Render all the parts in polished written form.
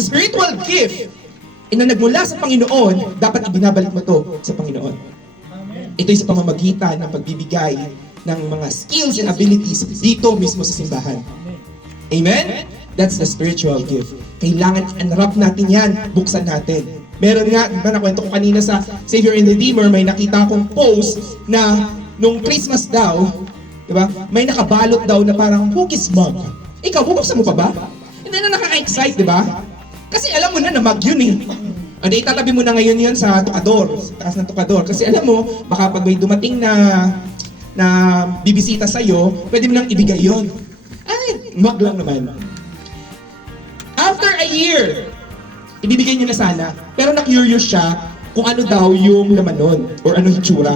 Ang spiritual gift na nagmula sa Panginoon, dapat ibinabalik mo to sa Panginoon. Ito'y sa pamamagitan ng pagbibigay ng mga skills and abilities dito mismo sa simbahan. Amen? That's the spiritual gift. Kailangan unwrap natin yan, buksan natin. Meron nga, diba nakwento ko kanina sa Savior and Redeemer, may nakita akong post na nung Christmas daw, diba, may nakabalot daw na parang cookies mug. Ikaw, bubuksan mo pa ba? Hindi na nakaka-excite, diba? Kasi alam mo na na mug yun eh. Ano, itatabi mo na ngayon yun sa tukador, sa taas ng tukador. Kasi alam mo, baka pag may dumating na bibisita sa'yo, pwede mo nang ibigay yun. Ay, mug lang naman. After a year, ibibigay niyo na sana. Pero na-curious siya kung ano daw yung laman nun or ano yung tsura.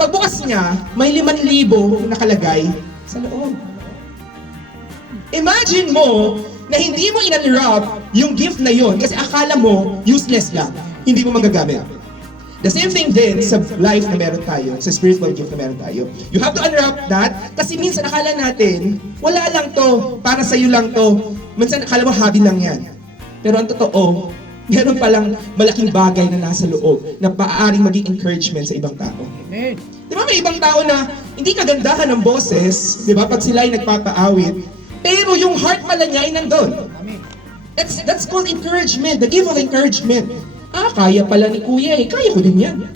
Pagbukas niya, may 5,000 nakalagay sa loob. Imagine mo na hindi mo in-unwrap yung gift na yon kasi akala mo useless lang. Hindi mo magagamit. The same thing din sa life na meron tayo, sa spiritual gift na meron tayo. You have to unwrap that kasi minsan akala natin, wala lang to, para sa'yo lang to. Minsan akala mo hobby lang yan. Pero ang totoo, meron palang malaking bagay na nasa loob na paaaring maging encouragement sa ibang tao. Amen. Di ba may ibang tao na hindi kagandahan ng boses, di ba, pag sila ay nagpapaawit, pero yung heart pala niya ay nandun. Amen. That's called encouragement, the gift of encouragement. Kaya pala ni Kuya eh, kaya ko din yan.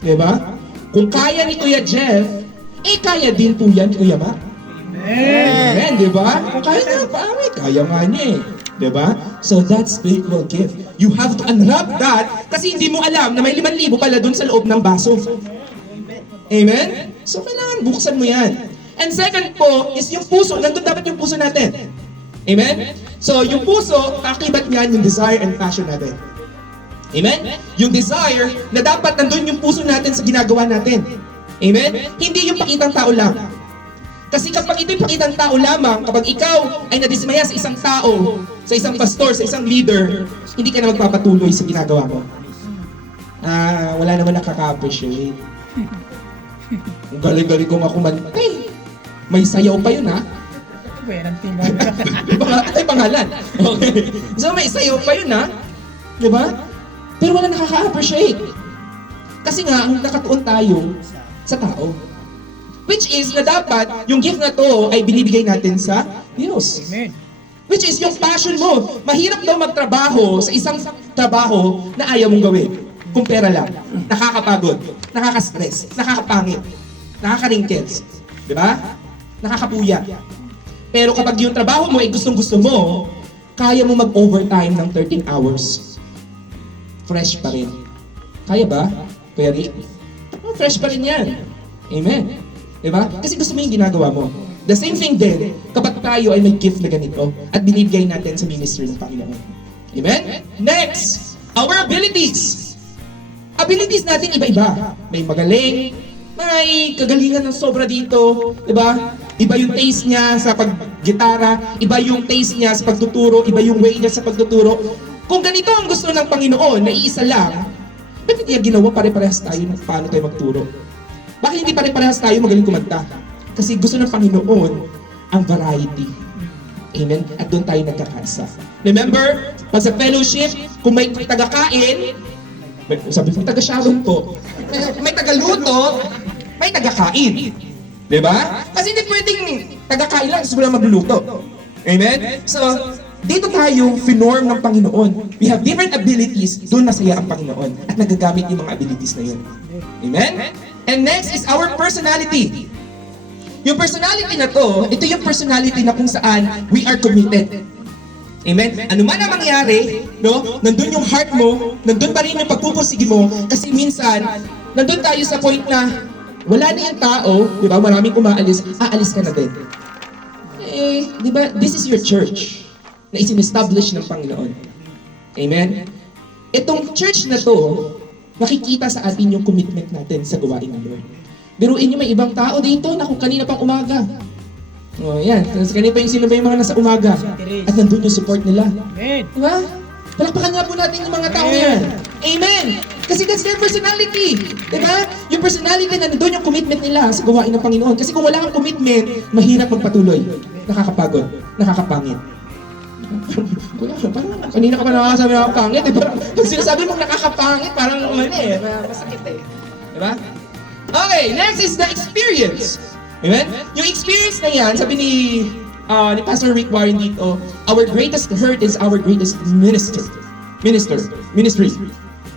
Di ba? Kung kaya ni Kuya Jeff, kaya din po yan ni Kuya Mac. Amen, di ba? Kung kaya nga paawit, kaya nga niya eh. Di ba? So that's spiritual gift. You have to unwrap that kasi hindi mo alam na may 5,000 pala dun sa loob ng baso. Amen? So kailangan buksan mo yan. And second po is yung puso. Nandun dapat yung puso natin. Amen? So yung puso, kakibat niyan yung desire and passion natin. Amen? Yung desire na dapat nandun yung puso natin sa ginagawa natin. Amen? Hindi yung pakitang tao lang. Kasi kapag ito'y pakitang tao lamang, kapag ikaw ay nadismaya sa isang tao, sa isang pastor, sa isang leader, hindi ka na magpapatuloy sa ginagawa mo. Wala naman nakaka-appreciate. Ang galing-galing kong ako mantay. May sayaw pa yun ha. Ay, pangalan. Okay. So may sayaw pa yun ha. Diba? Pero wala nakaka-appreciate. Kasi nga, ang nakatuon tayo sa tao. Which is na dapat, yung gift na to ay binibigay natin sa Diyos. Amen. Which is yung passion mo. Mahirap daw magtrabaho sa isang trabaho na ayaw mong gawin. Kung pera lang. Nakakapagod. Nakaka-stress. Nakakapangit. Nakaka-wrinkles. Di ba? Nakakapuya. Pero kapag yung trabaho mo ay gustong-gusto mo, kaya mo mag-overtime ng 13 hours. Fresh pa rin. Kaya ba? Kuya Rick? Fresh pa rin yan. Amen. Diba? Kasi gusto mo yung ginagawa mo. The same thing din, kapag tayo ay may gift na ganito at binibigay natin sa ministry ng Panginoon. Amen? Next, our abilities. Abilities natin iba-iba. May magaling, may kagalingan ng sobra dito, diba? Iba yung taste niya sa paggitara, iba yung taste niya sa pagtuturo, iba yung way niya sa pagtuturo. Kung ganito ang gusto ng Panginoon na iisa lang, bakit niya ginawa pare-parehas tayo na paano tayo magturo? Bakit hindi pare-parehas tayo magaling kumanta? Kasi gusto ng Panginoon ang variety. Amen? At doon tayo nagkakasa. Remember, pag sa fellowship, kung may taga-kain, sabi ko, taga-sharon po. May taga-luto, may taga-kain. Diba? Kasi hindi pwedeng taga-kain lang, kasi wala magluluto. Amen? So, dito tayo finorm ng Panginoon. We have different abilities, doon masaya ang Panginoon. At nagagamit yung mga abilities na yun. Amen? And next is our personality. Yung personality na to, ito yung personality na kung saan we are committed. Amen? Ano man ang mangyari, no? Nandun yung heart mo, nandun pa rin yung pagpupursige mo, kasi minsan, nandun tayo sa point na wala na yung tao, di ba? Maraming umaalis, aalis ka na din. Di ba? This is your church na isin-establish ng Panginoon. Amen? Itong church na to, makikita sa atin yung commitment natin sa gawain ng Lord. Biruin nyo, may ibang tao dito na kung kanina pang umaga. Yan. Kanina pa yung sino ba yung mga nasa umaga. At nandun yung support nila. Amen. Diba? Palakpakan nga po natin yung mga tao yan. Amen! Kasi that's their personality. Diba? Yung personality na nandun yung commitment nila sa gawain ng Panginoon. Kasi kung wala kang commitment, mahirap magpatuloy. Nakakapagod. Nakakapangit. Kuya, parang kanina ka pa nakakasabi na pangit eh. Parang pag sinasabi mong nakakapangit, parang masakit eh. Diba? Okay, next is the experience. Amen? Yung experience na yan, sabi ni Pastor Rick Warren dito, our greatest hurt is our greatest ministry.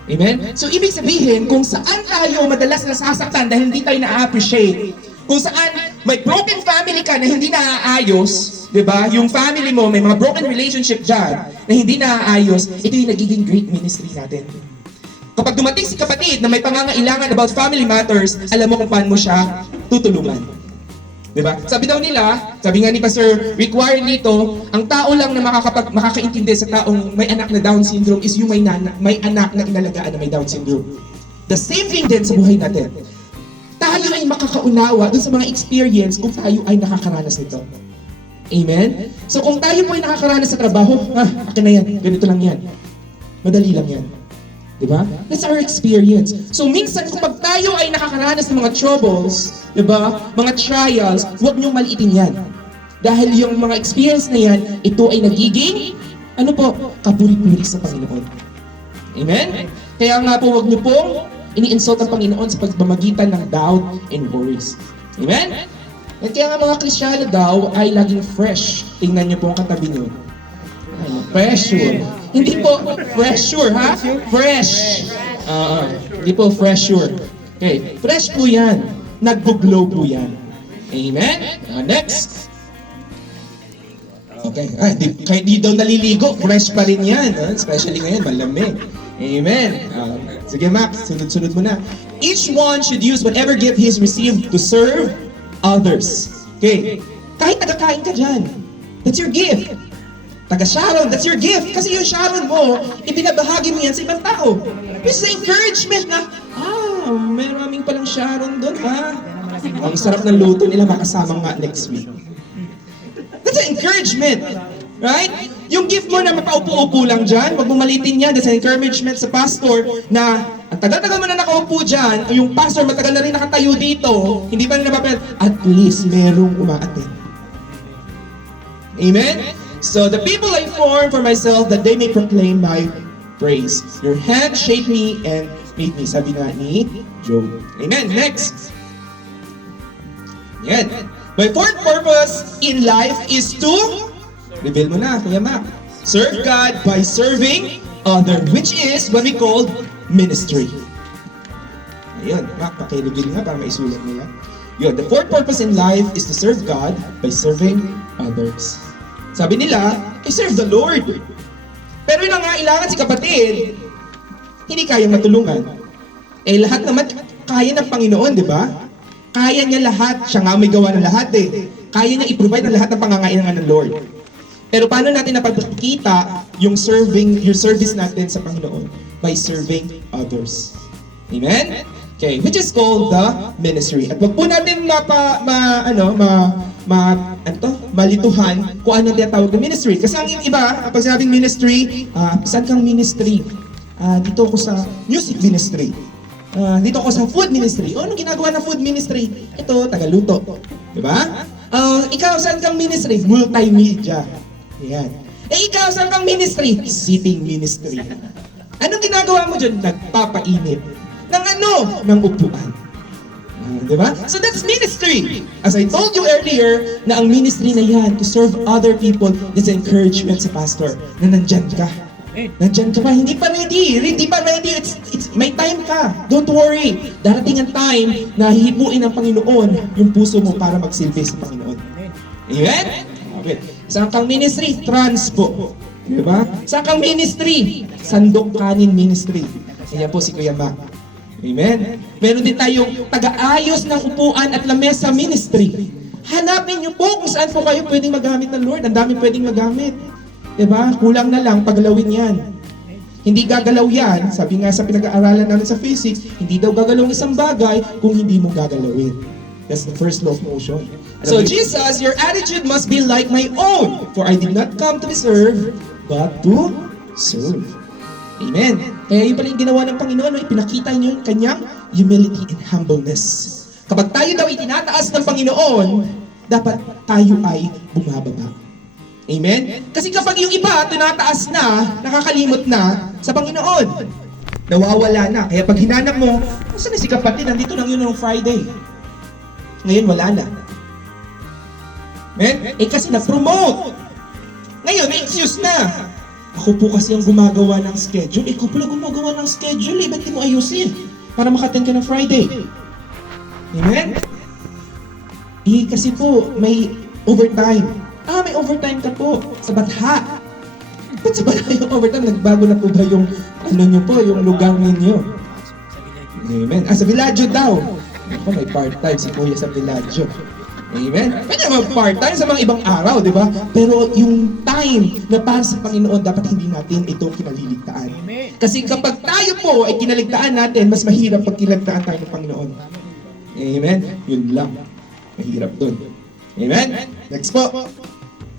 Amen? So, ibig sabihin, kung saan tayo madalas nasasaktan dahil hindi tayo na-appreciate, kung saan may broken family ka na hindi naaayos, di ba? Yung family mo, may mga broken relationship dyan na hindi naaayos, ito yung nagiging great ministry natin. Kapag dumating si kapatid na may pangangailangan about family matters, alam mo kung paano mo siya tutulungan. Diba? Sabi daw nila, sabi nga ni Pastor Rick Warren dito, ang tao lang na makakaintindi sa taong may anak na Down syndrome is yung may anak na inalagaan na may Down syndrome. The same thing din sa buhay natin. Tayo ay makakaunawa dun sa mga experience kung tayo ay nakakaranas nito. Amen? So kung tayo po ay nakakaranas sa trabaho, akin na yan, ganito lang yan. Madali lang yan. Diba? That's our experience. So minsan kung pag tayo ay nakakaranas ng mga troubles, diba? Mga trials, huwag niyong maliitin yan. Dahil yung mga experience na yan, ito ay nagiging, kapuri-puri sa Panginoon. Amen? Kaya nga po huwag niyo pong ini-insult ang Panginoon sa pagmamagitan ng doubt and worries. Amen? At kaya nga mga Kristiyano daw ay laging fresh. Tingnan niyo po ang katabi niyo. Pressure. Hindi po pressure, ha? Fresh. Hindi po pressure. Okay, fresh po yan. Nagbo-glow po yan. Amen? Next. Okay, kahit di daw naliligo, fresh pa rin yan. Especially ngayon, malamig. Amen. Sige Max, sunod-sunod mo na. Each one should use whatever gift he has received to serve others. Okay, kahit nagkakain ka dyan, that's your gift. Taga-Sharon, that's your gift. Kasi yung Sharon mo, ibinabahagi mo yan sa ibang tao. It's the encouragement na, may maraming palang Sharon doon, Ang sarap ng luto nila, makasama nga next week. That's an encouragement. Right? Yung gift mo na mapaupo-upo lang dyan, wag mo malitin yan. That's an encouragement sa pastor na ang tagal-tagal mo na nakaupo dyan, o yung pastor matagal na rin nakatayo dito, hindi pa rin napapel, at least merong umaattend. Amen? So the people I form for myself that they may proclaim my praise. Your hand shaped me and made me. Sabi nga ni Job. Amen. Next. Yan. My fourth purpose in life is to, reveal mo na, Kuya Mac, serve God by serving other, which is what we call ministry. Ayun, Mac, pakireveal nga para maisulat nila. Yun, the fourth purpose in life is to serve God by serving others. Sabi nila, I serve the Lord. Pero yung nangailangan si kapatid, hindi kayang matulungan. Lahat naman kaya ng Panginoon, di ba? Kaya niya lahat. Siya nga may gawa ng lahat eh. Kaya niya i-provide ang lahat ng pangangailangan ng Lord. Pero paano natin napagkita yung service natin sa Panginoon? By serving others. Amen? Okay, which is called the ministry. At wag po natin malituhan kung ano tinatawag na ministry. Kasi ang iba, pag sinabing ministry, saan kang ministry? Dito ako sa music ministry. Dito ako sa food ministry. Ano ginagawa ng food ministry? Ito, tagaluto. Diba? Ikaw, saan kang ministry? Multimedia. Yan. Ikaw, saan kang ministry? Sitting ministry. Anong ginagawa mo dyan? Nagpapainit. Ng ano? Ng upuan. Diba? So that's ministry. As I told you earlier, na ang ministry na yan, to serve other people, is encouragement sa pastor, na nandyan ka. Nandyan ka pa, hindi pa ready. May time ka. Don't worry. Darating ang time na hihipuin ng Panginoon yung puso mo para magsilbi sa Panginoon. Amen? Okay. Saan kang ministry? Transpo. Diba? Saan kang ministry? Sandok Kanin Ministry. Ayan po si Kuya Mac. Amen? Meron din tayong taga-ayos ng upuan at lamesa ministry. Hanapin niyo po kung saan po kayo pwedeng magamit ng Lord. Ang dami pwedeng magamit. Diba? Kulang na lang pagalawin yan. Hindi gagalaw yan. Sabi nga sa pinag-aaralan namin sa physics, hindi daw gagalaw isang bagay kung hindi mo gagalawin. That's the first law of motion. So Jesus, your attitude must be like my own. For I did not come to be served, but to serve. Amen. Kaya yun pala yung ginawa ng Panginoon, ipinakita niyo yung kanyang humility and humbleness. Kapag tayo daw itinataas ng Panginoon, dapat tayo ay bumababa. Amen? Kasi kapag yung iba, tinataas na, nakakalimot na sa Panginoon. Nawawala na. Kaya pag hinanap mo, saan na si kapatid? Nandito lang yun noong Friday. Ngayon, wala na. Amen? Eh kasi na-promote. Ngayon, may excuse na. Ako po kasi ang gumagawa ng schedule. Ikaw pala gumagawa ng schedule. Ba't di mo ayusin? Para makaten ka ng Friday. Amen? Eh kasi po, may overtime. May overtime ka po sa Batha. Ba't sa Batha yung overtime? Nagbago na po ba yung, nyo po, yung lugar ninyo? Amen. Sa Villaggio daw. Ako, may part-time si Kuya sa Villaggio. Amen. Pwede naman part-time sa mga ibang araw, di ba? Pero yung time na para sa Panginoon, dapat hindi natin ito kinaliligtaan. Kasi kapag tayo po ay kinaligtaan natin, mas mahirap pag kinaligtaan tayo ng Panginoon. Amen. Yun lang. Mahirap dun. Amen. Next po.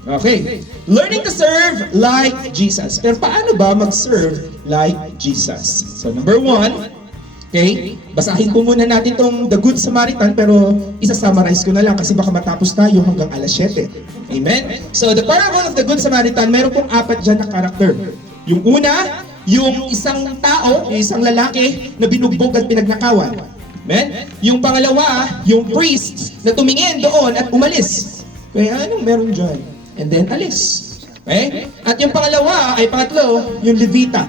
Okay. Learning to serve like Jesus. Pero paano ba mag-serve like Jesus? So number 1, okay, basahin po muna natin itong The Good Samaritan, pero isa-summarize ko na lang kasi baka matapos tayo hanggang alas 7. Amen? So the parable of the Good Samaritan, meron pong 4 dyan na karakter. Yung una, yung isang tao, yung isang lalaki na binugbog at pinagnakawan. Amen? Yung pangalawa, yung priest na tumingin doon at umalis. Kaya anong meron dyan? And then alis. Okay? At yung pangatlo, yung Levita.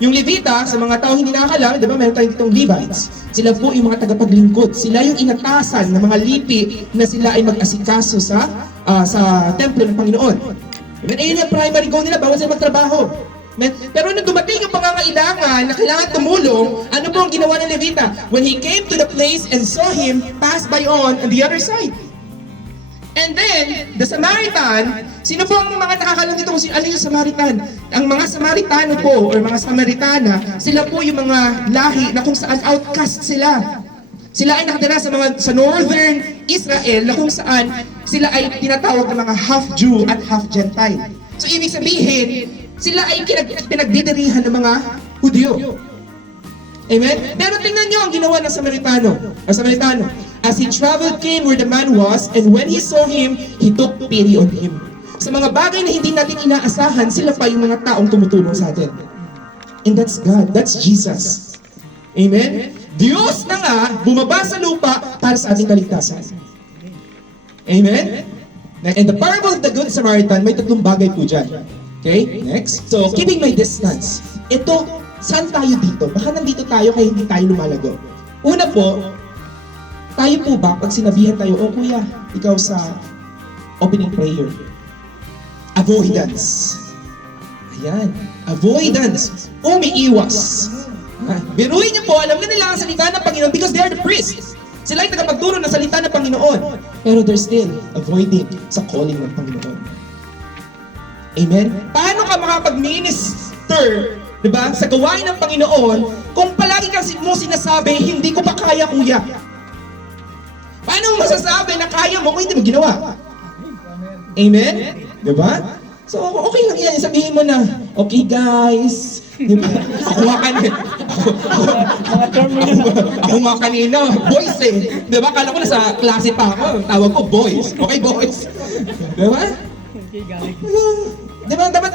Yung Levita, sa mga tao hindi nakakalam, di ba meron tayong ditong Levites. Sila po yung mga tagapaglingkod. Sila yung inatasan ng mga lipi na sila ay mag-asikaso sa templo ng Panginoon. And ayun yung primary goal nila, bawal sila magtrabaho. Pero nung dumating yung pangangailangan na kailangan tumulong, ano po ang ginawa ng Levita? When he came to the place and saw him pass by on the other side. And then, the Samaritan, sino po ang mga nakakalam dito kung alin yung Samaritan? Ang mga Samaritano po, or mga Samaritana, sila po yung mga lahi na kung saan outcast sila. Sila ay nakatira sa northern Israel na kung saan sila ay tinatawag ng mga half-Jew at half-Gentile. So, ibig sabihin, sila ay pinagdidirihan ng mga Hudyo. Amen? Pero tingnan nyo ang ginawa ng Samaritano. As he traveled, came where the man was, and when he saw him, he took pity on him. Sa mga bagay na hindi natin inaasahan, sila pa yung mga taong tumutulong sa atin. And that's God. That's Jesus. Amen? Diyos na nga, bumaba sa lupa para sa ating kaligtasan. Amen? And the parable of the Good Samaritan, may 3 bagay po dyan. Okay? Next. So, keeping my distance. Ito, saan tayo dito? Baka nandito tayo kaya hindi tayo lumalago. Una po, tayo po ba, pag sinabihan tayo, kuya, ikaw sa opening prayer. Avoidance. Ayan. Avoidance. Umiiwas. Biruin niyo po, alam na nila ang salita ng Panginoon because they are the priests. Sila ay tagapagturo ng salita ng Panginoon. Pero they're still avoiding sa calling ng Panginoon. Amen? Paano ka makapag-minister, diba, sa gawain ng Panginoon kung palagi kasi mo sinasabi, hindi ko pa kaya, kuya? Paano mo masasabi na kaya mo kung hindi mo ginawa? Amen? Diba? So, okay lang yan. Sabihin mo na, okay guys, diba? Ako nga kanina, boys eh. Diba? Kala ko na sa klase pa ako. Tawag ko, boys. Okay, boys. Diba? Diba? Dapat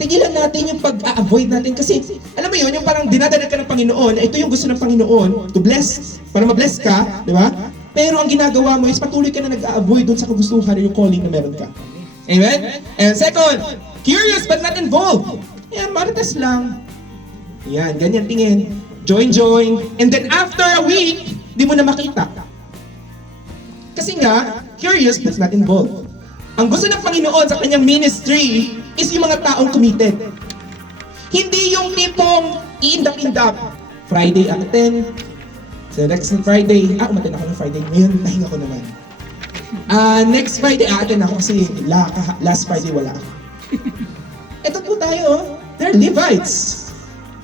tigilan natin yung pag-avoid natin kasi, alam mo yun, yung parang dinadalag ka ng Panginoon, ito yung gusto ng Panginoon, to bless, para ma-bless ka, diba? Pero ang ginagawa mo is patuloy ka na nag-a-avoid dun sa kagustuhan yung calling na meron ka. Amen? And second, curious but not involved. Yan, marites lang. Yan, ganyan tingin. Join. And then after a week, di mo na makita. Kasi nga, curious but not involved. Ang gusto ng Panginoon sa kanyang ministry is yung mga taong committed. Hindi yung tipong iindap-indap. Friday attend. So next Friday, umaten ako ng Friday. Ngayon, nahinga ko naman. Next Friday, attend ako kasi last Friday wala ako. Ito po tayo, they're Levites.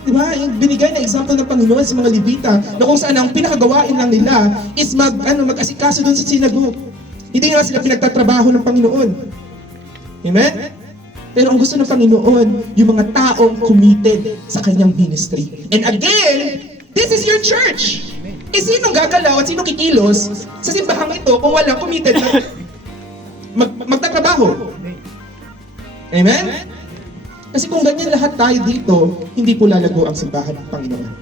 Diba? Yung binigay na example ng Panginoon sa mga Levita na kung saan ang pinakagawain lang nila is mag-asikaso dun sa synagogue. Hindi nga sila pinagtatrabaho ng Panginoon. Amen? Pero ang gusto ng Panginoon, yung mga taong committed sa kanyang ministry. And again, this is your church. Eh sinong gagalaw at sinong kikilos sa simbahang ito kung walang committed na magtatrabaho? Amen? Kasi kung ganyan lahat tayo dito, hindi po lalago ang simbahan ng Panginoon.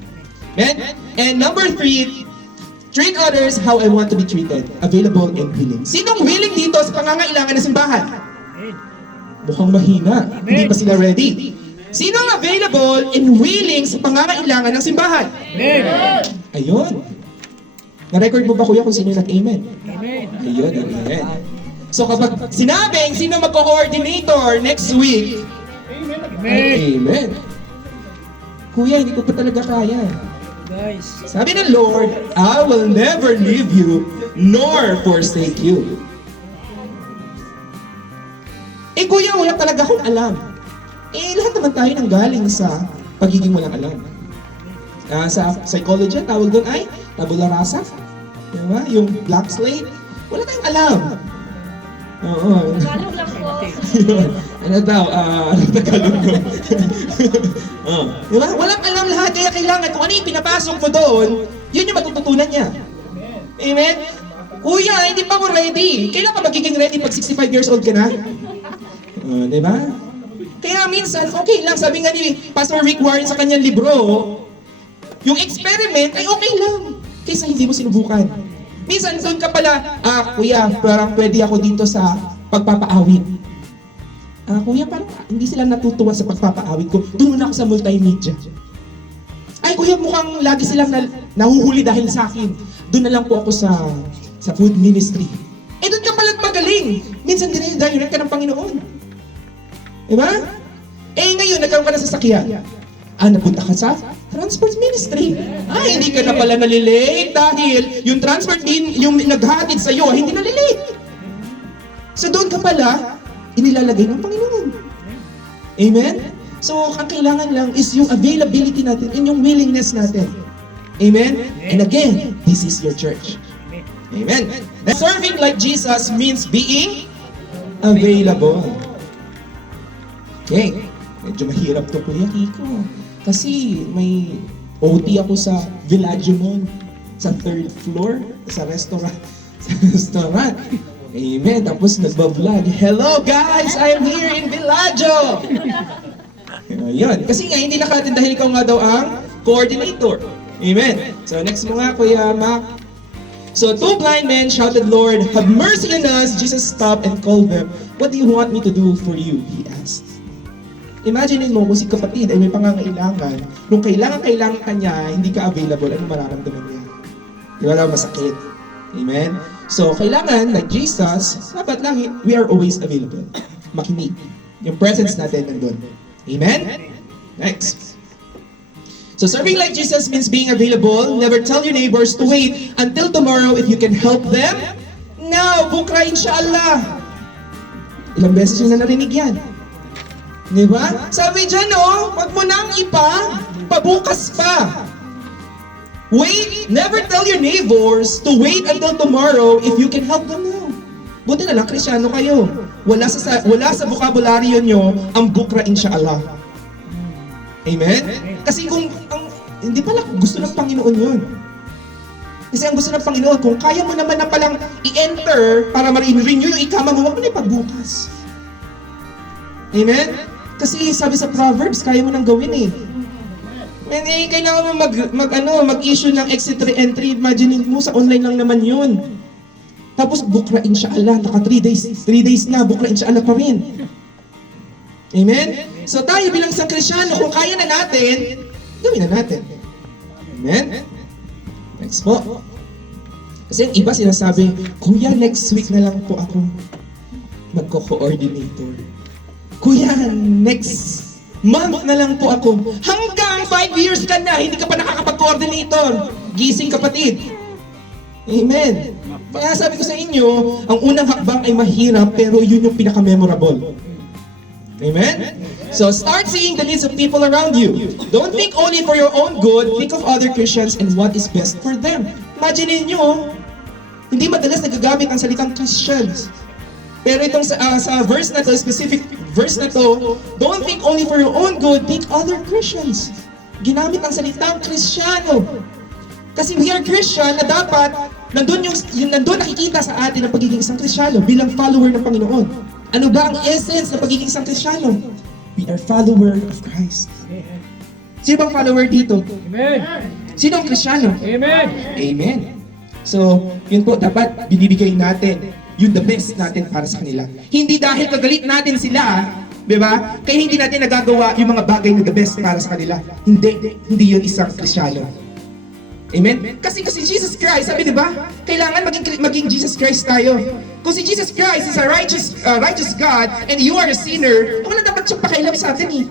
Amen? And number 3, treat others how I want to be treated. Available and willing. Sinong willing dito sa pangangailangan ng simbahan? Mukhang mahina. Hindi pa sila ready. Sinong available and willing sa pangangailangan ng simbahan? Ayun. Na-record mo ba, kuya, kung sino nag-amen? Ayun, amen. So kapag sinabing sino magko-coordinator next week, amen. Kuya, hindi ko pa talaga kaya. Sabi ng Lord, I will never leave you nor forsake you. Kuya, wala talaga akong alam. Lahat naman tayo nang galing sa pagiging walang alam. Sa psychology, tawag doon ay tabula rasa. Diba? Yung black slate. Wala tayong alam. Oo. Tagalog lang po. Ano daw? Tagalog mo. Diba? Walang alam lahat. Kaya kailangan kung ano yung pinapasok mo doon, yun yung matututunan niya. Amen? Kuya, hindi pa ako ready. Kailan ka magiging ready pag 65 years old ka na? Diba? Kaya minsan, okay lang. Sabi nga ni Pastor Rick Warren sa kanyang libro, yung experiment ay okay lang. Kaysa hindi mo sinubukan. Minsan doon ka pala, kuya, parang pwede ako dito sa pagpapaawit. Kuya, parang hindi sila natutuwa sa pagpapaawit ko. Doon na ako sa multimedia. Ay, kuya, mukhang lagi silang nahuhuli dahil sa akin. Doon na lang po ako sa food ministry. Doon ka pala magaling. Minsan direct ka ng Panginoon. Diba? Ngayon, nagkaroon ka na sa sakyan. Napunta ka sa transport ministry. Hindi ka na pala nalilate dahil yung transport din, yung naghatid sa'yo, hindi nalilate. So doon ka pala, inilalagay ng Panginoon. Amen? So, ang kailangan lang is yung availability natin and yung willingness natin. Amen? And again, this is your church. Amen? Serving like Jesus means being available. Okay. Medyo mahirap to, Kuya Kiko. Kasi may OT ako sa Villaggio Mall, sa 3rd floor, sa restaurant. Amen. Tapos nagbablog. Hello guys! I'm here in Villaggio! Ayun. Kasi nga, hindi nakatin dahil ikaw nga daw ang coordinator. Amen. So next mo nga, Kuya Mac. So 2 blind men shouted, Lord, have mercy on us. Jesus stopped and called them. What do you want me to do for you? He asked. Imagine mo kung si kapatid ay may pangangailangan, nung kailangan ka niya, hindi ka available, ano mararamdaman niya? Di ba daw masakit? Amen? So, kailangan, like Jesus, dapat lang, we are always available. Makinig. Yung presence natin nandun. Amen? Next. So, serving like Jesus means being available. Never tell your neighbors to wait until tomorrow if you can help them. Now, bukra inshallah. Ilang beses yun na narinig yan. Diba? Sabi dyan, wag mo nang pabukas pa. Wait, never tell your neighbors to wait until tomorrow if you can help them now. Buti na lang, Kristyano kayo. Wala sa bokabularyo nyo ang bukra inshallah. Amen? Kasi kung, hindi pala gusto ng Panginoon yun. Kasi ang gusto ng Panginoon, kung kaya mo naman na palang i-enter para ma-renew yung ikama mo, wag mo na ipagbukas. Amen? Kasi sabi sa Proverbs, kaya mo nang gawin eh. Kailangan mo mag-issue ng exit re-entry. Imagine mo, sa online lang naman yun. Tapos bukra inshallah, naka 3 days na, bukra inshallah pa rin. Amen? So tayo bilang isang Kristyano, kung kaya na natin, gawin na natin. Amen? Next po. Kasi yung iba sinasabi, Kuya, next week na lang po ako magko-coordinator. Kuya, next month na lang po ako. Hanggang 5 years ka na, hindi ka pa nakakapag-coordinator. Gising kapatid. Amen. Kaya sabi ko sa inyo, ang unang hakbang ay mahirap, pero yun yung pinaka-memorable. Amen? So start seeing the needs of people around you. Don't think only for your own good, think of other Christians and what is best for them. Imagine niyo, hindi madalas nagagamit ang salitang Christians. Pero itong sa verse na to, specific verse na to, don't think only for your own good, think other Christians. Ginamit ang salitang Kristyano. Kasi we are Christian na dapat, nandun nakikita sa atin ang pagiging isang Kristyano bilang follower ng Panginoon. Ano ba ang essence ng pagiging isang Kristiyano? We are follower of Christ. Sino bang follower dito? Amen. Sino ang Kristiyano? Amen. Amen. So, yun po, dapat binibigay natin yung the best natin para sa kanila. Hindi dahil kagalit natin sila, di ba? Kaya hindi natin nagagawa yung mga bagay na the best para sa kanila. Hindi yun isang Kristiyano. Amen? Kasi Jesus Christ, sabi di ba? Kailangan maging Jesus Christ tayo. Kung si Jesus Christ is a righteous God and you are a sinner, wala dapat siyang pakialam sa atin eh.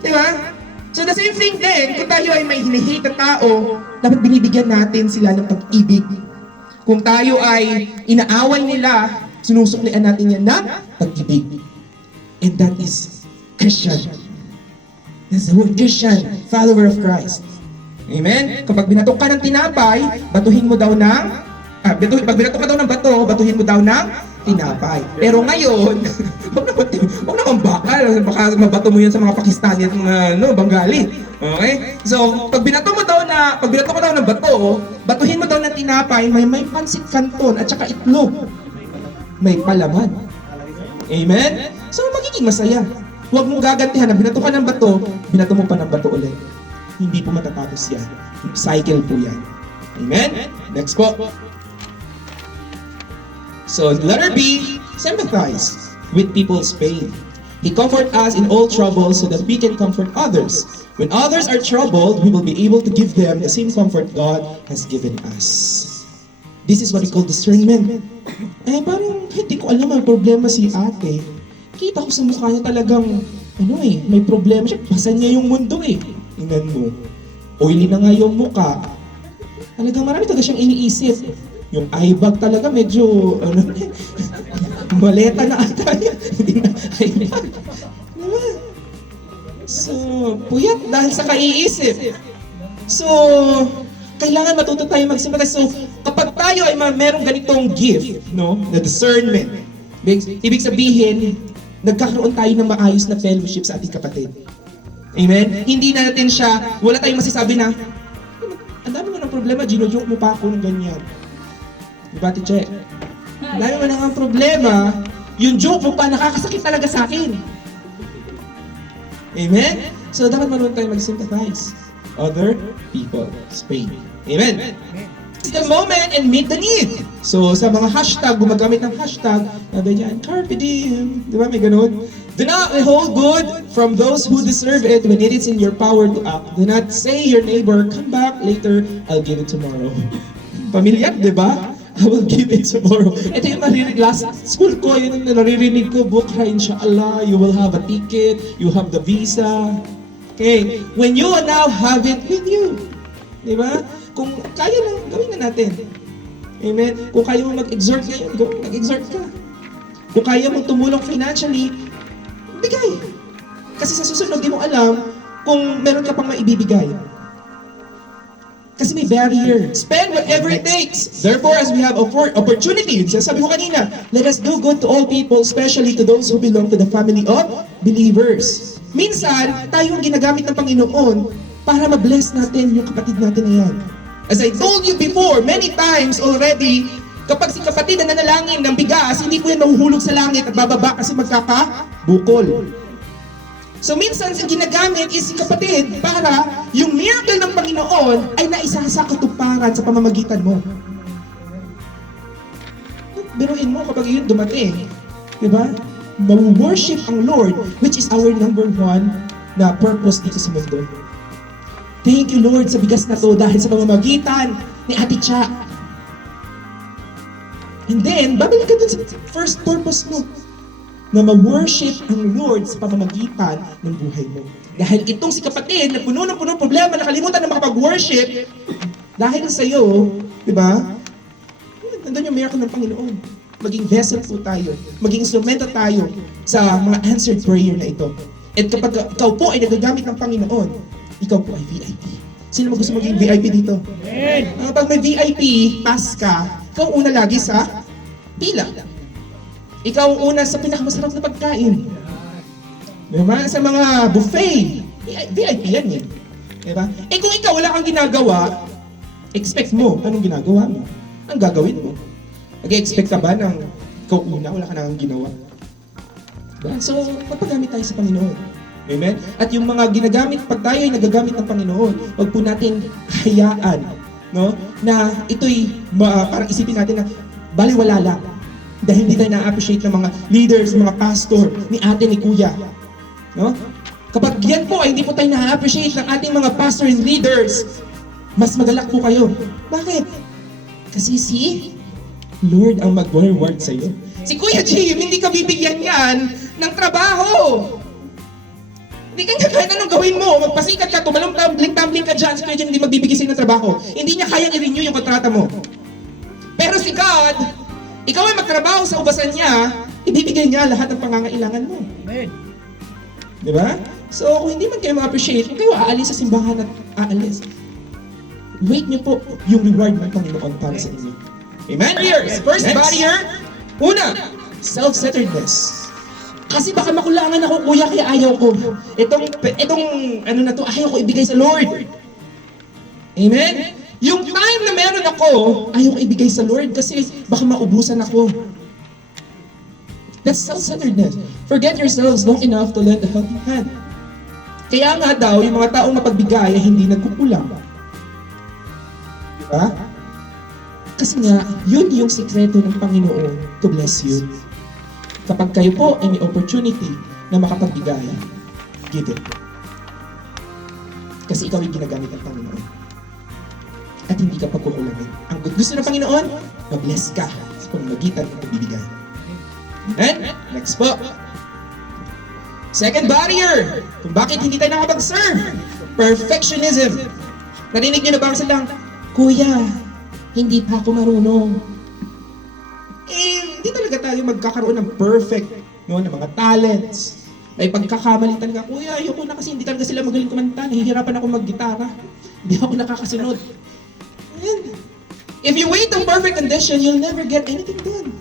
Di ba? So the same thing din, kung tayo ay may hinihate na tao, dapat binibigyan natin sila ng pag-ibig. Kung tayo ay inaaway nila, sinusuklian natin yan ng pag-ibig. And that is Christian. That's the word Christian, follower of Christ. Amen? Kapag binatok ka ng tinapay, batuhin mo daw ng... pag binatok ka daw ng bato, batuhin mo daw ng tinapay. Pero ngayon, huwag naman bakal. Baka mabato mo yan sa mga Pakistani at mga Bengali. Okay? So, pag binato mo daw ng bato, batuhin mo daw ng tinapay, may pansit canton at saka itlog. May palaman. Amen? So, magiging masaya. Huwag mong gagantihan na binato ka ng bato, binato mo pa ng bato ulit. Hindi po matatapos yan. Cycle po yan. Amen? Next po. So, letter B, sympathize with people's pain. He comforts us in all troubles so that we can comfort others. When others are troubled, we will be able to give them the same comfort God has given us. This is what we call discernment. Parang hindi ko alam ang problema si ate. Kita ko sa mukha niya talagang, may problema siya. Pasan niya yung mundo eh. Tingnan mo. Oily na nga yung mukha. Talagang marami talaga siyang iniisip. Yung eye bag talaga medyo, maleta na ata niya. Hindi na eye bag. Diba? So, puyat dahil sa kaiisip. So, kailangan matuto tayo magsimpathize. So, kapag tayo ay merong ganitong gift, na discernment, ibig sabihin, nagkakaroon tayo ng maayos na fellowship sa ating kapatid. Amen? Hindi natin siya, wala tayong masasabi na, ang dami mo ng problema, gino-joke mo pa ako ng ganyan. Diba, Tiche? Ang dami mo ng problema, yung joke mo pa, nakakasakit talaga sa akin. Amen? So, dapat marunong tayo mag-sympathize other people's pain. Amen? It's the moment and meet the need. So, sa mga hashtag, gumagamit ng hashtag, sabi dyan, Carpe Diem. Di ba, may ganun? Do not withhold good from those who deserve it when it is in your power to act. Do not say your neighbor, come back later, I'll give it tomorrow. Pamilyar, di ba? I will give it tomorrow. Ito yung last school ko, yun yung naririnig ko, Bukra, inshallah, you will have a ticket, you have the visa. Okay, when you now have it with you. Di ba? Kung kaya lang, gawin na natin. Amen? Kung kaya mo mag-exhort ngayon, mag-exhort ka. Kung kaya mong tumulong financially, bigay. Kasi sa susunod, di mo alam kung meron ka pang maibibigay. Kasi may barrier. Spend whatever it takes. Therefore, as we have opportunity, sabi ko kanina, let us do good to all people, especially to those who belong to the family of believers. Minsan, tayo ang ginagamit ng Panginoon para ma-bless natin yung kapatid natin na yan. As I told you before, many times already, kapag si kapatid na nanalangin ng bigas, hindi po yan mahuhulog sa langit at bababa kasi magkakabukol. So minsan, ang ginagamit is si kapatid para yung miracle ng Panginoon ay naisa sa katuparan sa pamamagitan mo. Biruin mo kapag yun dumating, di ba? Ma-worship ang Lord, which is our number one na purpose dito sa mundo. Thank you, Lord, sa bigas na to dahil sa pamamagitan ni Ate Cha. And then, babalik ka dun sa first purpose mo, na ma-worship ang Lord sa pamamagitan ng buhay mo. Dahil itong si kapatid na puno ng problema, nakalimutan na makapag-worship, dahil sa iyo, di ba? Nandun yung miracle ng Panginoon. Maging vessel po tayo, maging instrumento tayo sa mga answered prayer na ito. At kapag ikaw po ay nagagamit ng Panginoon, ikaw po ay VIP. Sino mo gusto maging VIP dito? Pag may VIP, pass ka, ikaw una lagi sa pila. Ikaw ang una sa pinakamasarap na pagkain. Diba? Sa mga buffet, VIP yan eh. Diba? Eh kung ikaw wala kang ginagawa, expect mo, anong ginagawa mo? Ang gagawin mo? Nag-expect ka ba ng ikaw una, wala ka nang ginawa? So, magpagamit tayo sa Panginoon. Amen? At yung mga ginagamit, pag tayo ay nagagamit ng Panginoon, huwag po natin hayaan, no? Na ito'y, parang isipin natin na baliwala lang. Dahil hindi tayo na-appreciate ng mga leaders, mga pastor, ni ate, ni kuya. No? Kapag yan po ay hindi po tayo na-appreciate ng ating mga pastor and leaders, mas magalak po kayo. Bakit? Kasi si Lord ang mag-reward sa iyo. Si Kuya Jim, hindi ka bibigyan yan ng trabaho. Hindi ka niya kahit anong gawin mo, magpasikat ka, tumalong-tumbling ka dyan, si Kuya Jim hindi magbibigay sa'yo ng trabaho. Hindi niya kayang i-renew yung kontrata mo. Pero si God, ikaw ay magtrabaho sa ubasan niya, ibibigay niya lahat ng pangangailangan mo. Amen. Di ba? So, kung hindi man kayo ma-appreciate, kung kayo aalis sa simbahan at aalis, wait niyo po yung reward ng Panginoon para sa inyo. Amen? Barriers. First barrier, una, self-centeredness. Kasi baka makulangan ako, kuya, kaya ayaw ko. Itong ano na to, ayaw ko ibigay sa Lord. Amen? Yung time na meron ako, ayaw ko ibigay sa Lord kasi baka maubusan ako. That's self-centeredness. Forget yourselves long enough to lend a helping hand. Kaya nga daw, yung mga taong mapagbigay ay hindi nagkukulang. Diba? Kasi nga, yun yung sikreto ng Panginoon to bless you. Kapag kayo po ay may opportunity na makapagbigay, give it. Kasi ikaw ay ginagamit ng Panginoon. At hindi ka pagkukulangin. Ang gusto ng Panginoon, mag-bless ka sa pamamagitan ng pagbibigay. And next po. Second barrier, kung bakit hindi tayo nakapag-serve. Perfectionism. Narinig niyo na ba ang silang, Kuya, hindi pa ako marunong. Hindi talaga tayo magkakaroon ng perfect, no, ng mga talents. May pagkakamali talaga, Kuya, ayoko na kasi hindi talaga sila magaling kumanta. Nahihirapan ako mag-gitara. Hindi ako nakakasunod. And if you wait on perfect condition, you'll never get anything done.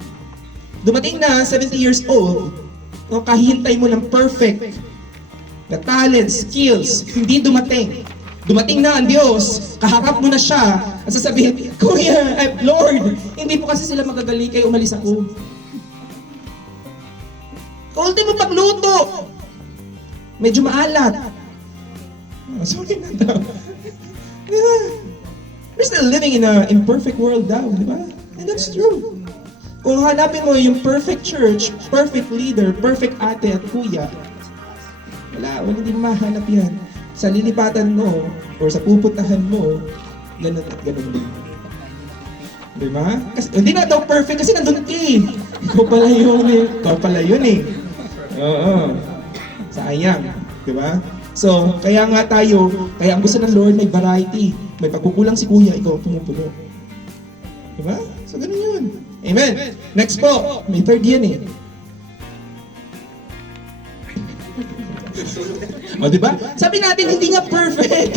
Dumating na 70 years old, no, kahihintay mo ng perfect na talents, skills, hindi dumating. Dumating na ang Diyos, kaharap mo na siya, at sasabihin, Kuya, Lord, hindi po kasi sila magagaling kayo, umalis ako. Ultimo pagluto, medyo maalat. Sorry na daw. We're still living in an imperfect world daw, di ba? And that's true. Kung hanapin mo yung perfect church, perfect leader, perfect ate at kuya, wala din mahanap yan. Sa lilipatan mo, or sa pupuntahan mo, ganun at ganun din. Di ba? Kasi, hindi na daw perfect kasi nandun ka eh. Ikaw pala yun eh. Oo. Sayang. Di ba? So, kaya nga tayo, kaya ang gusto ng Lord may variety. May pagkukulang si kuya, ikaw pumupuno. Di ba? So, ganun yun. Amen. Next po, may third yan eh. O, di ba? Sabi natin, hindi nga perfect.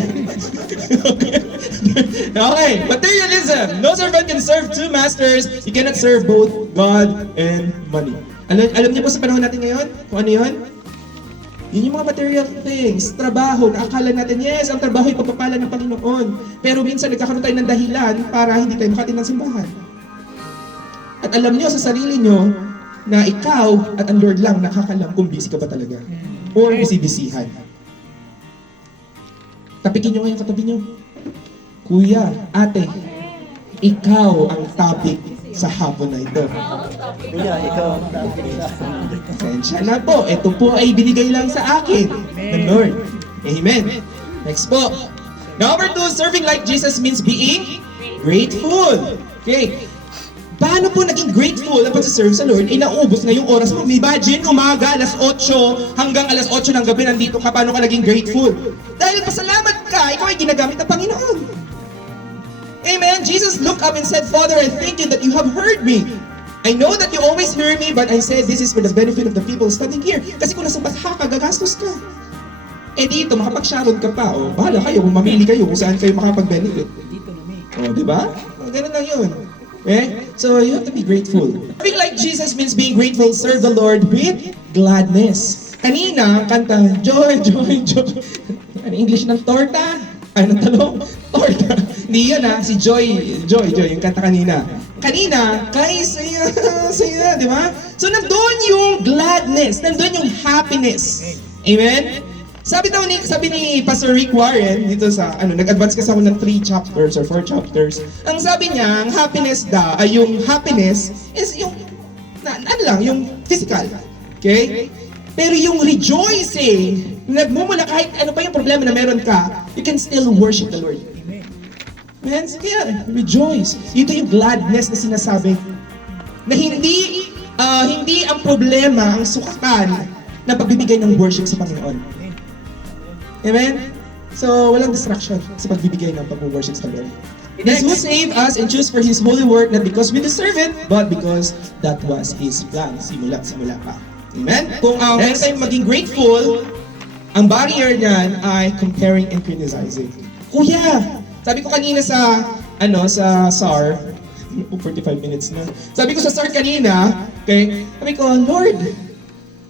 Okay. Materialism. No servant can serve two masters. You cannot serve both God and money. Alam niyo po sa panahon natin ngayon? Kung ano yun? Yun yung mga material things. Trabaho. Na akala natin, yes, ang trabaho ay pagpapala ng Panginoon. Pero minsan nagkakaroon tayo ng dahilan para hindi tayo makatin ng simbahan. At alam niyo sa sarili niyo na ikaw at ang Lord lang nakakalam kung busy ka ba talaga. Or busy-busyhan. Tapikin niyo ngayon katabi niyo. Kuya, ate, ikaw ang topic sa hapon na ito. Kuya, ikaw ang topic sa Sensya na po. Ito po ay binigay lang sa akin ng Lord. Amen. Next po. Number 2, serving like Jesus means being grateful. Okay. Paano po naging grateful ang pag-serve sa Lord? Naubos na yung oras mo. Imagine, umaga, alas 8 hanggang alas 8 ng gabi, nandito ka, paano ka naging grateful? Dahil pasalamat ka, ikaw ay ginagamit ng Panginoon. Amen? Jesus looked up and said, Father, I thank you that you have heard me. I know that you always hear me, but I said this is for the benefit of the people standing here. Kasi kung nasa baha ka, gagastos ka. Dito, makapag-sharon ka pa. Bahala kayo, kung mamili kayo, kung saan kayo makapag-benefit. Di ba? Ganun lang yun. So you have to be grateful. Being like Jesus means being grateful, serve the Lord with gladness. Kanina, kanta, joy, joy, joy. Ano English ng torta? Ay, ng talong? Torta. Hindi yan si Joy, yung kanta kanina. kanina, guys, saya, saya, di ba? So, nandun yung gladness, nandun yung happiness. Amen? Sabi ni Pastor Rick Warren dito sa nag-advance kasi ako ng 3 chapters or 4 chapters. Ang sabi niya, ang happiness yung happiness is yung yung physical. Okay? Pero yung rejoicing, nagmumula kahit ano pa yung problema na meron ka, you can still worship the Lord. Amen? Kaya, rejoice. Ito yung gladness na sinasabi. Na hindi ang problema, ang sukatan na pagbibigay ng worship sa Panginoon. Amen? So, walang distraction sa pagbibigay ng pag-worship sa Lord. This will save us and choose for His holy work not because we deserve it, but because that was His plan simula pa. Amen? Kung meron tayong maging grateful, ang barrier niyan ay comparing and criticizing. Kuya, sabi ko kanina sa SAR, 45 minutes na. Sabi ko sa SAR kanina, okay, sabi ko, Lord,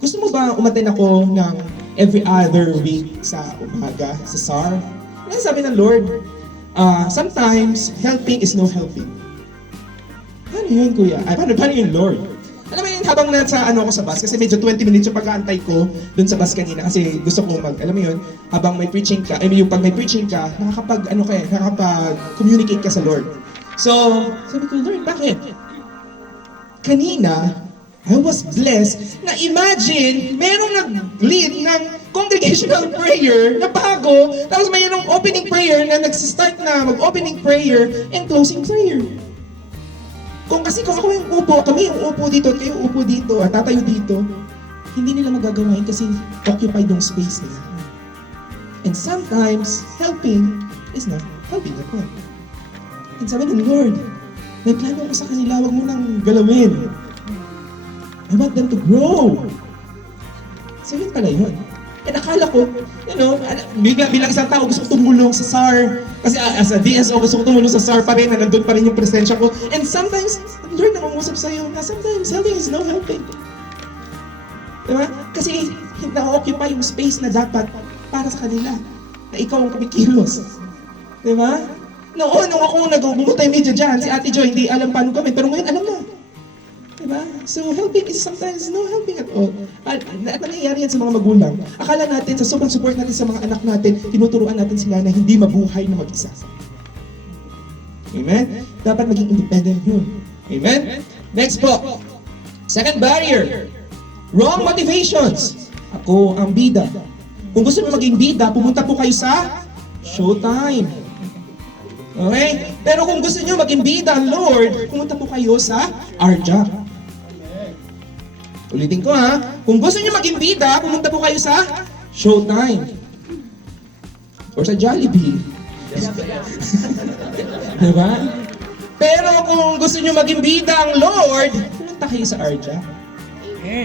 gusto mo ba umattend ako ng every other week sa umaga sa SAR? Ano sabi ng Lord? Sometimes, helping is no helping. Paano yun, kuya? Paano yun, Lord? Alam mo yun, habang nasa ako sa bus, kasi medyo 20 minutes yung pag-aantay ko dun sa bus kanina, kasi gusto ko alam mo yun, habang may preaching ka, pag may preaching ka, nakakapag-communicate ka sa Lord. So, sabi ko, Lord, bakit? Kanina, I was blessed na imagine, merong nag-lead ng congregational prayer na bago, tapos mayroong opening prayer na nagsistart na mag-opening prayer and closing prayer. Kung ako yung kami yung upo dito, at kayo upo dito, at tatayo dito, hindi nila magagawa yun kasi occupied yung space nila. And sometimes, helping is not helping at all. And sabi ng Lord, may plano ko sa kanila, huwag mo nang galawin. I want them to grow. So yun pala yun. And akala ko, bilang isang tao, gusto ko tumulong sa SAR. Kasi as a DSO, gusto ko tumulong sa SAR pa rin, na nandun pa rin yung presensya ko. And sometimes, Lord, nangungusap sa'yo na sometimes helping is no helping. Diba? Kasi na-occupy yung space na dapat para sa kanila. Na ikaw ang kumikilos. Diba? Noon, nung ako nag-bumutay medyo dyan, si Ate Jo, hindi alam paano gawin. Pero ngayon, alam na. Diba? So, helping is sometimes no helping at all. At nangyayari yan sa mga magulang. Akala natin, sa sobrang support natin sa mga anak natin, tinuturuan natin sila na hindi mabuhay na mag-isa. Amen? Dapat maging independent yun. Amen? Next po. Second barrier. Wrong motivations. Ako ang bida. Kung gusto mo maging bida, pumunta po kayo sa Showtime. Okay? Pero kung gusto nyo maging bida ang Lord, pumunta po kayo sa Arja. Ulitin ko ha. Kung gusto nyo maging bida, pumunta po kayo sa Showtime. Or sa Jollibee. Diba? Pero kung gusto nyo maging bida ang Lord, pumunta kayo sa Arja.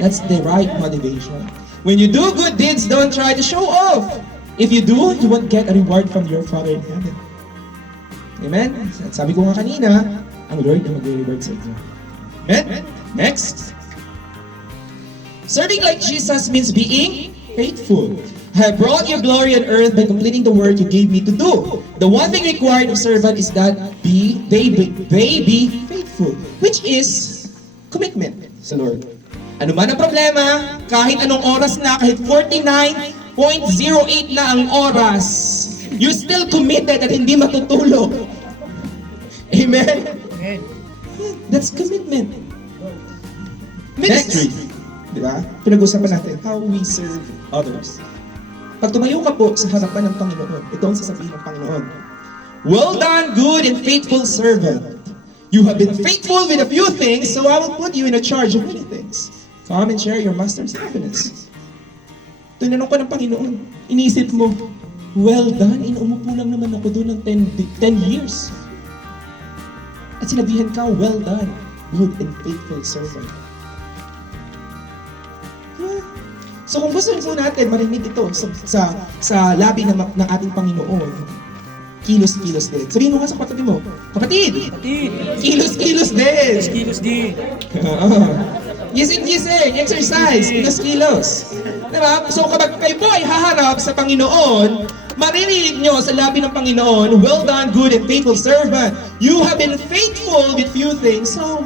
That's the right motivation. When you do good deeds, don't try to show off. If you do, you won't get a reward from your Father in heaven. Amen? At sabi ko nga kanina, ang Lord na mag-reward sa inyo. Amen? Next. Serving like Jesus means being faithful. I have brought your glory on earth by completing the work you gave me to do. The one thing required of servant is that they be faithful, which is commitment sa Lord. Ano man ang problema, kahit anong oras na, kahit 49.08 na ang oras, you're still committed at hindi matutulog. Amen? That's commitment. Ministry. Diba? Pinag-usapan natin how we serve others. Pag tumayo ka po sa harapan ng Panginoon, ito ang sasabihin ng Panginoon. Well done, good and faithful servant. You have been faithful with a few things, so I will put you in a charge of many things. Come and share your master's happiness. Tinanong ko ng Panginoon, iniisip mo, well done, umupo lang naman ako doon ng 10 years. At sinabihan ka, well done, good and faithful servant. So kung gusto po natin marinig ito sa labi ng ating Panginoon, kilos-kilos din. Sabihin mo nga sa kapatid mo, kapatid! Kilos-kilos din! Kilos din. Gising, exercise, kilos-kilos. Diba? So kapag kayo po ay haharap sa Panginoon, maririnig nyo sa labi ng Panginoon, "Well done, good and faithful servant. You have been faithful with few things." So,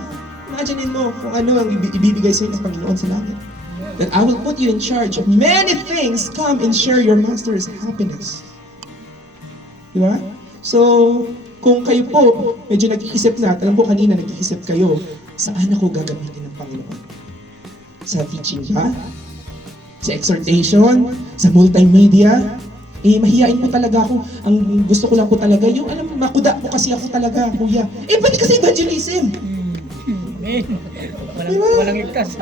imagine mo kung ano ang ibibigay sa'yo ng Panginoon sa langit. That I will put you in charge of many things. Come and share your master's happiness. Di ba? So, kung kayo po, medyo nag-iisip na, alam ko kanina nag-iisip kayo, saan ako gagamitin ng Panginoon? Sa teaching ba? Sa exhortation? Sa multimedia? Mahihain po talaga ako. Ang gusto ko lang po talaga, yung alam, makuda po kasi ako talaga, kuya. Pwede kasi evangelism. Walang ligtas.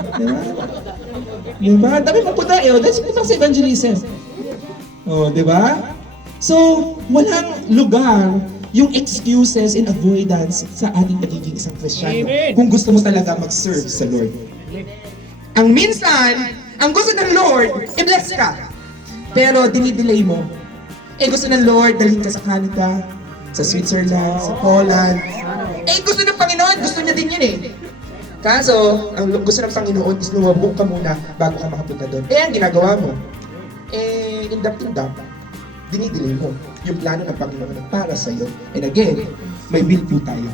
Diba? Dami makuda Let's punta sa evangelism. Diba? So, walang lugar yung excuses and avoidance sa ating pagiging isang Kristiyano. Amen. Kung gusto mo talaga mag-serve sa Lord. Ang minsan, ang gusto ng Lord, i-bless ka. Pero dinidelay mo. Gusto ng Lord, dalhin ka sa Canada, sa Switzerland, sa Poland. Gusto ng Panginoon, gusto niya din yun Kaso, ang gusto ng Panginoon is lumabog ka muna bago ka makapunta doon. Ang ginagawa mo, indap-indap, dinidelay mo yung plano ng Panginoon para sa iyo. And again, may will po tayo.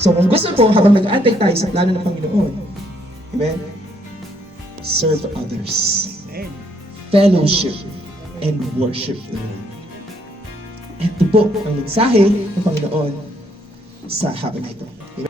So kung gusto ko, habang nag-aantay tayo sa plano ng Panginoon, amen? Serve others. Fellowship and worship the Lord. Ito po ang mensahe ng Panginoon sa hapon na ito. Amen?